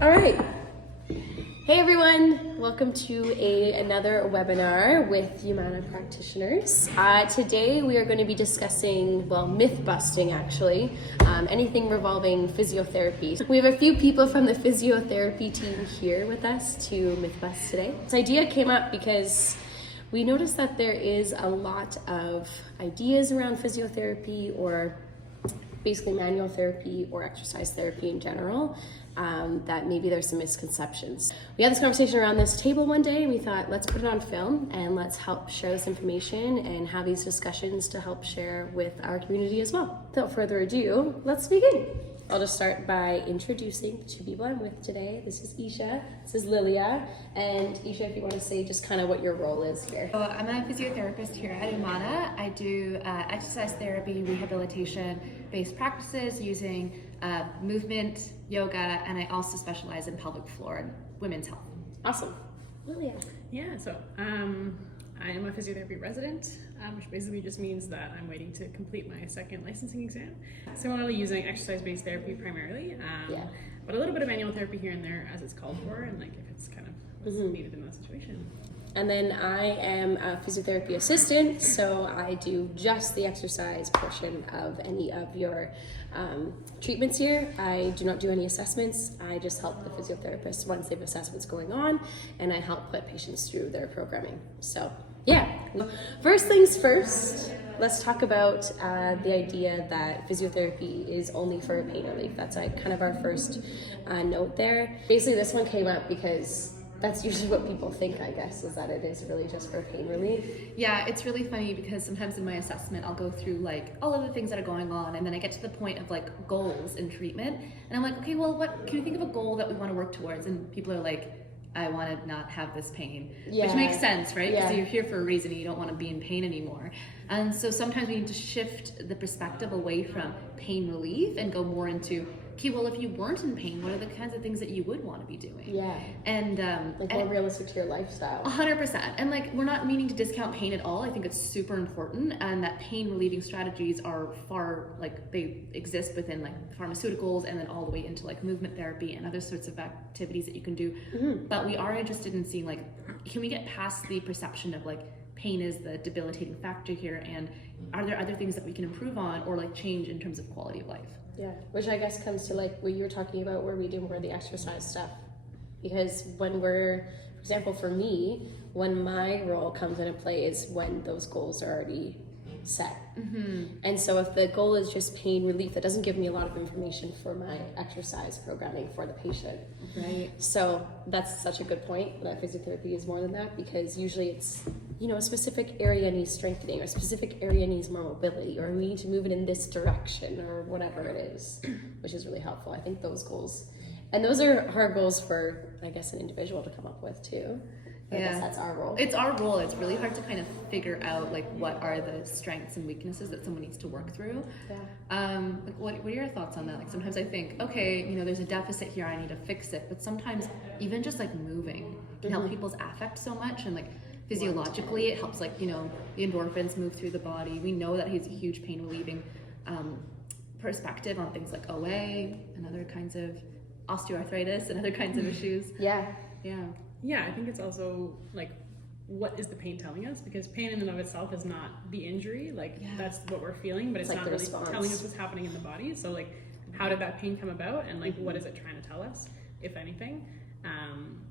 All right. Hey everyone, welcome to another webinar with Humana practitioners. Today we are going to be discussing, myth busting actually, anything revolving physiotherapy. We have a few people from the physiotherapy team here with us to myth bust today. This idea came up because we noticed that there is a lot of ideas around physiotherapy, or basically manual therapy or exercise therapy in general, that maybe there's some misconceptions. We had this conversation around this table one day, and we thought, let's put it on film and let's help share this information and have these discussions to help share with our community as well. Without further ado, let's begin. I'll just start by introducing the two people I'm with today. This is Isha, this is Lilia, and Isha, if you want to say just kind of what your role is here. So I'm a physiotherapist here at Humana. I do exercise therapy, rehabilitation-based practices using movement, yoga, and I also specialize in pelvic floor and women's health. Awesome. Lilia. Yeah, so I am a physiotherapy resident, which basically just means that I'm waiting to complete my second licensing exam. Similarly, using exercise-based therapy primarily, but a little bit of manual therapy here and there as it's called for, and like if it's kind of what's needed in that situation. And then I am a physiotherapy assistant, so I do just the exercise portion of any of your treatments here. I do not do any assessments. I just help the physiotherapists once they have assessments going on, and I help put patients through their programming. So yeah, first things first, let's talk about the idea that physiotherapy is only for pain relief. That's kind of our first note there. Basically, this one came up because that's usually what people think, I guess, is that it is really just for pain relief. Yeah, it's really funny because sometimes in my assessment, I'll go through like all of the things that are going on, and then I get to the point of like goals in treatment, and I'm like, okay, well, what can you think of a goal that we want to work towards? And people are like, I want to not have this pain, which makes sense, right? Because you're here for a reason and you don't want to be in pain anymore. And so sometimes we need to shift the perspective away from pain relief and go more into, okay, well, if you weren't in pain, what are the kinds of things that you would want to be doing? Yeah. And more realistic to your lifestyle. 100%. And like, we're not meaning to discount pain at all. I think it's super important, and that pain relieving strategies are far, like they exist within like pharmaceuticals and then all the way into like movement therapy and other sorts of activities that you can do. But we are interested in seeing like, can we get past the perception of like pain is the debilitating factor here, and are there other things that we can improve on or like change in terms of quality of life? Yeah, which I guess comes to like what you were talking about where we do more of the exercise stuff. Because when for example, for me, when my role comes into play is when those goals are already set. And so if the goal is just pain relief, that doesn't give me a lot of information for my exercise programming for the patient. Right. So that's such a good point, that physiotherapy is more than that, because usually it's, a specific area needs strengthening, or a specific area needs more mobility, or we need to move it in this direction, or whatever it is, which is really helpful. I think those goals, and those are hard goals for, I guess, an individual to come up with too. I guess that's our role. It's our role. It's really hard to kind of figure out like what are the strengths and weaknesses that someone needs to work through. Like what are your thoughts on that? Like sometimes I think, okay, there's a deficit here, I need to fix it. But sometimes even just like moving can help people's affect so much, and like physiologically it helps like, the endorphins move through the body. We know that has a huge pain relieving perspective on things like OA and other kinds of osteoarthritis and other kinds of issues. Yeah, I think it's also like, what is the pain telling us? Because pain in and of itself is not the injury, that's what we're feeling, but it's like not really telling us what's happening in the body. So like, how did that pain come about, and like, what is it trying to tell us, if anything?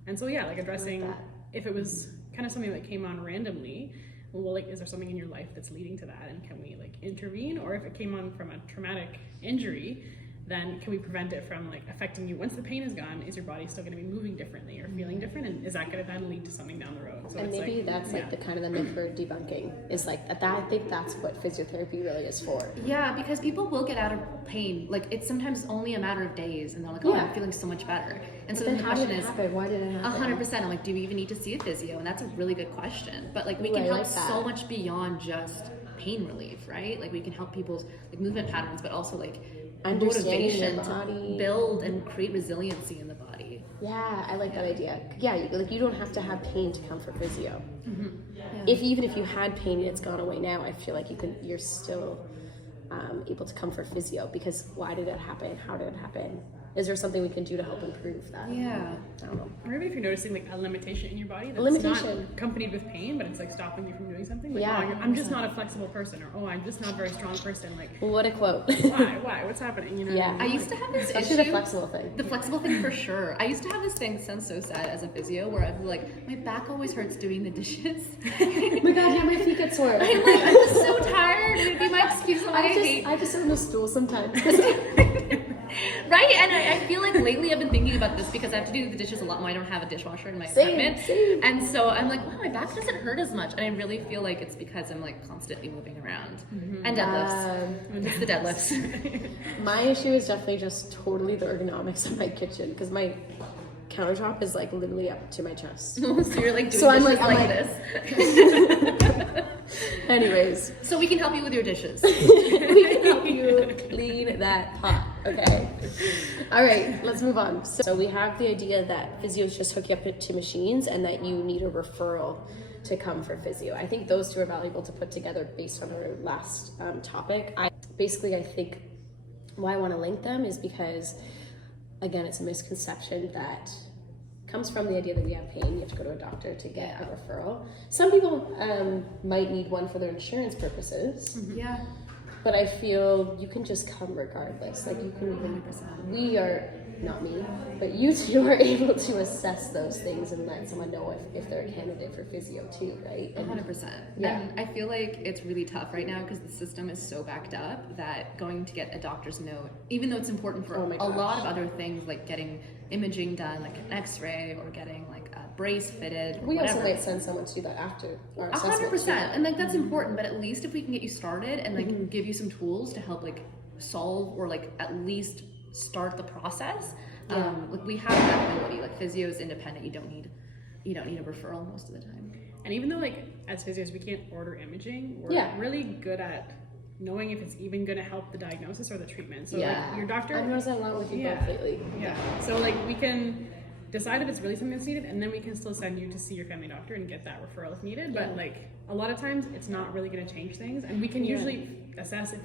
And so like addressing, if it was kind of something that came on randomly, well, like, is there something in your life that's leading to that, and can we like intervene? Or if it came on from a traumatic injury, then can we prevent it from like affecting you? Once the pain is gone, is your body still going to be moving differently or feeling different, and is that going to then lead to something down the road? So and it's maybe that's like the kind of the myth we're debunking, is like that. I think that's what physiotherapy really is for. Yeah, because people will get out of pain, like it's sometimes only a matter of days, and they're like, oh, I'm feeling so much better. And so then the question is, why did it happen? 100%. I'm like, do we even need to see a physio? And that's a really good question. But like, we can help so much beyond just pain relief, right? Like we can help people's like movement patterns, but also like motivation to build and create resiliency in the body. Yeah, I like that idea. Yeah, like you don't have to have pain to come for physio. Even if you had pain and it's gone away now, I feel like you're still able to come for physio, because why did it happen? How did it happen? Is there something we can do to help improve that? Yeah. I don't know. Or maybe if you're noticing like a limitation in your body that's limitation. not accompanied with pain, but it's like stopping you from doing something. Like, Yeah, I'm just not a flexible person, or oh, I'm just not a very strong person. Like, What a quote. why? What's happening? You know? Yeah. I used to have this Especially issue. the flexible thing. The flexible thing for sure. I used to have this thing, sounds so sad as a physio, where I'd be like, my back always hurts doing the dishes. Oh my god, yeah, my feet get sore. I'm just so tired. It'd be my excuse why I hate. I just sit on the stool sometimes. Right? And I feel like lately I've been thinking about this because I have to do the dishes a lot more. I don't have a dishwasher in my apartment. Same. And so I'm like, wow, my back doesn't hurt as much. And I really feel like it's because I'm like constantly moving around. And deadlifts. It's the deadlifts. My issue is definitely just totally the ergonomics of my kitchen because my countertop is like literally up to my chest. So you're like doing So I'm dishes like- I'm this. Anyways, So we can help you with your dishes. we can help you clean that pot, okay? All right, let's move on. So we have the idea that physios just hook you up to machines and that you need a referral to come for physio. I think those two are valuable to put together based on our last topic. I think why I want to link them is because, again, it's a misconception that comes from the idea that you have pain, you have to go to a doctor to get a referral. Some people might need one for their insurance purposes. Yeah. But I feel you can just come regardless. Like you can even, we are, not me, but you two are able to assess those things and let someone know if they're a candidate for physio too, right? 100%. Yeah. And I feel like it's really tough right now because the system is so backed up that going to get a doctor's note, even though it's important for Oh my a gosh. lot of other things like getting imaging done, like an x-ray or getting like a brace fitted or We whatever. also might send someone to do that after our assessment. 100%. too. And like that's important, but at least if we can get you started and like give you some tools to help like solve or like at least start the process. Like we have that ability. Like physio is independent. You don't need a referral most of the time. And even though like as physios we can't order imaging, we're Yeah. really good at knowing if it's even going to help the diagnosis or the treatment. So Yeah. like your doctor, I've noticed that a lot with you Yeah. both lately. yeah. So like we can decide if it's really something that's needed, and then we can still send you to see your family doctor and get that referral if needed. But like a lot of times it's not really going to change things, and we can usually assess if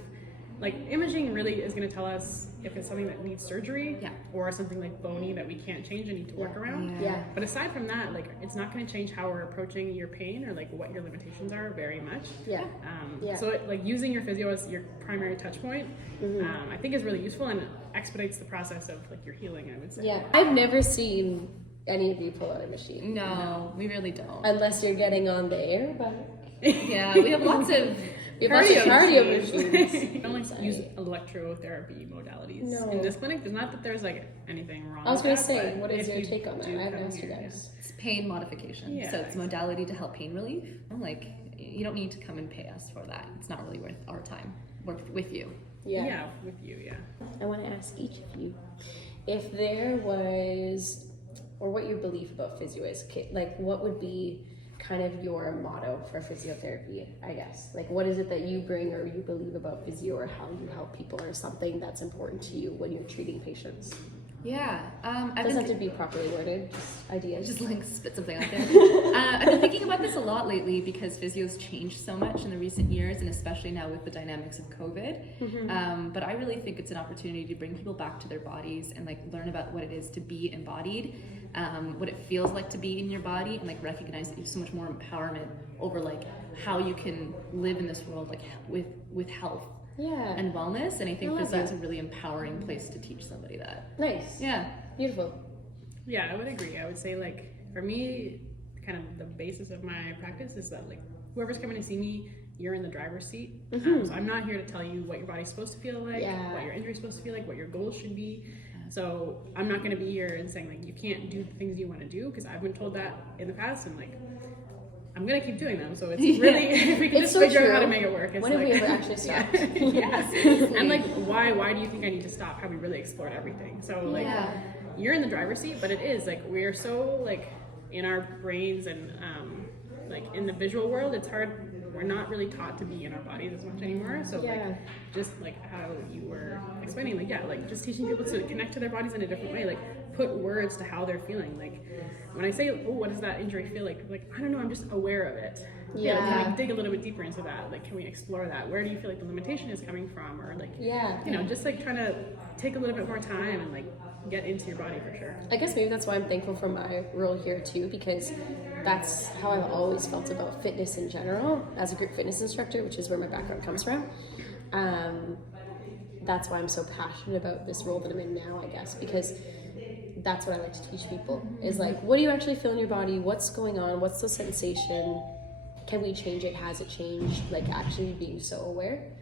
like imaging really is going to tell us if it's something that needs surgery or something like bony that we can't change and need to work around. Yeah. But aside from that, like it's not going to change how we're approaching your pain or like what your limitations are very much. Yeah. So like using your physio as your primary touch point, I think is really useful and expedites the process of like your healing, I would say. Yeah. I've never seen any of you pull out a machine. No, we really don't. Unless you're getting on the air, but Yeah, we have lots of we have lots of cardio machines. machines. We don't like use electrotherapy modalities No. in this clinic. There's not that there's like anything wrong. I was going gonna to say, what is your take on that? do I haven't come asked you here, guys. it's pain modification. Yeah, So it's modality to help pain relief. Like you don't need to come and pay us for that. It's not really worth our time. We're with you. Yeah, with you, yeah. I want to ask each of you if there was, or what your belief about physio is. Like, what would be kind of your motto for physiotherapy, I guess? Like, what is it that you bring or you believe about physio or how you help people or something that's important to you when you're treating patients? Yeah. It doesn't have to be properly worded, just ideas. Just like spit something out there. I've been thinking about this a lot lately because physio's changed so much in the recent years, and especially now with the dynamics of COVID. But I really think it's an opportunity to bring people back to their bodies and like learn about what it is to be embodied, what it feels like to be in your body, and like recognize that you have so much more empowerment over like how you can live in this world like with health. Yeah. And wellness, and I think I love physio is that. a really empowering place to teach somebody that. Nice. Yeah. Beautiful. Yeah, I would agree. I would say like for me, kind of the basis of my practice is that like whoever's coming to see me, you're in the driver's seat. So I'm not here to tell you what your body's supposed to feel like, what your injury's supposed to feel like, what your goals should be. So I'm not going to be here and saying like you can't do the things you want to do, because I've been told that in the past, and like I'm gonna keep doing them. So it's really if we can It's just so figure true. out how to make it work. It's When have like, we ever actually stopped? yes. And like why do you think I need to stop? Have we really explored everything? So like you're in the driver's seat, but it is like we're so like in our brains and like in the visual world, it's hard. We're not really taught to be in our bodies as much anymore. So like just like how you were explaining, like just teaching people to connect to their bodies in a different way, like put words to how they're feeling. Like when I say, oh, what does that injury feel like? Like, I don't know, I'm just aware of it. Can we dig a little bit deeper into that? Like, can we explore that? Where do you feel like the limitation is coming from? Or like, you know, just like trying to take a little bit more time and like get into your body for sure. I guess maybe that's why I'm thankful for my role here too, because that's how I've always felt about fitness in general as a group fitness instructor, which is where my background comes from. That's why I'm so passionate about this role that I'm in now, I guess, because that's what I like to teach people is like, what do you actually feel in your body? What's going on? What's the sensation? Can we change it? Has it changed? Like actually being so aware.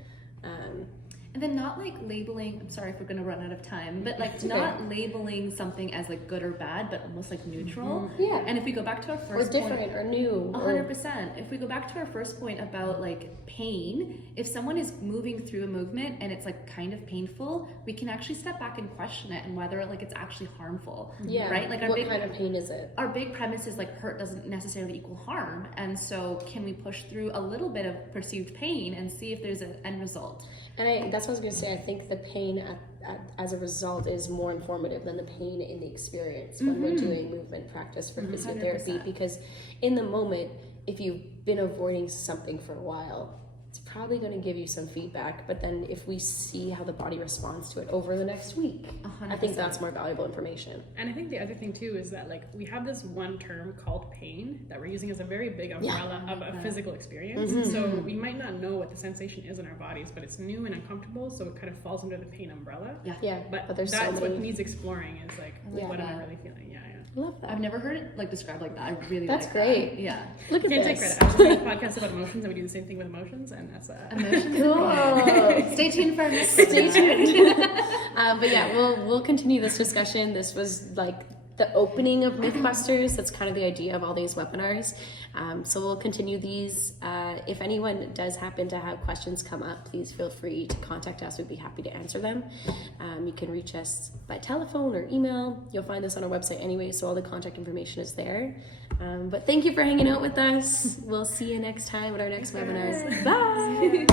And then not like labeling, I'm sorry if we're gonna run out of time, but like not labeling something as like good or bad, but almost like neutral. Yeah. And if we go back to our first or different point, or new. 100%. If we go back to our first point about like pain, if someone is moving through a movement and it's like kind of painful, we can actually step back and question it and whether like it's actually harmful. Yeah. Right? Like what kind of pain is it? Our big premise is like hurt doesn't necessarily equal harm. And so can we push through a little bit of perceived pain and see if there's an end result? And that's what I was going to say. I think the pain as a result is more informative than the pain in the experience when we're doing movement practice for physiotherapy. 100%. Because in the moment, if you've been avoiding something for a while, it's probably going to give you some feedback. But then if we see how the body responds to it over the next week, 100%. I think that's more valuable information. And I think the other thing too is that like we have this one term called pain that we're using as a very big umbrella of a physical experience. So we might not know what the sensation is in our bodies, but it's new and uncomfortable, so it kind of falls under the pain umbrella. Yeah, But there's that's so what many. needs exploring is like, what am I really feeling? Yeah. Love that. I've never heard it like described like that. I really That's like great. That. Yeah. Look at Can't take this. credit. I just did a podcast about emotions, and we do the same thing with emotions, and that's Emotions. Cool. Stay tuned for our next Stay tuned. But yeah, we'll continue this discussion. This was like the opening of Mythbusters. That's kind of the idea of all these webinars. So we'll continue these. If anyone does happen to have questions come up, please feel free to contact us. We'd be happy to answer them. You can reach us by telephone or email. You'll find this on our website anyway, so all the contact information is there. But thank you for hanging out with us. We'll see you next time at our next webinars. Bye!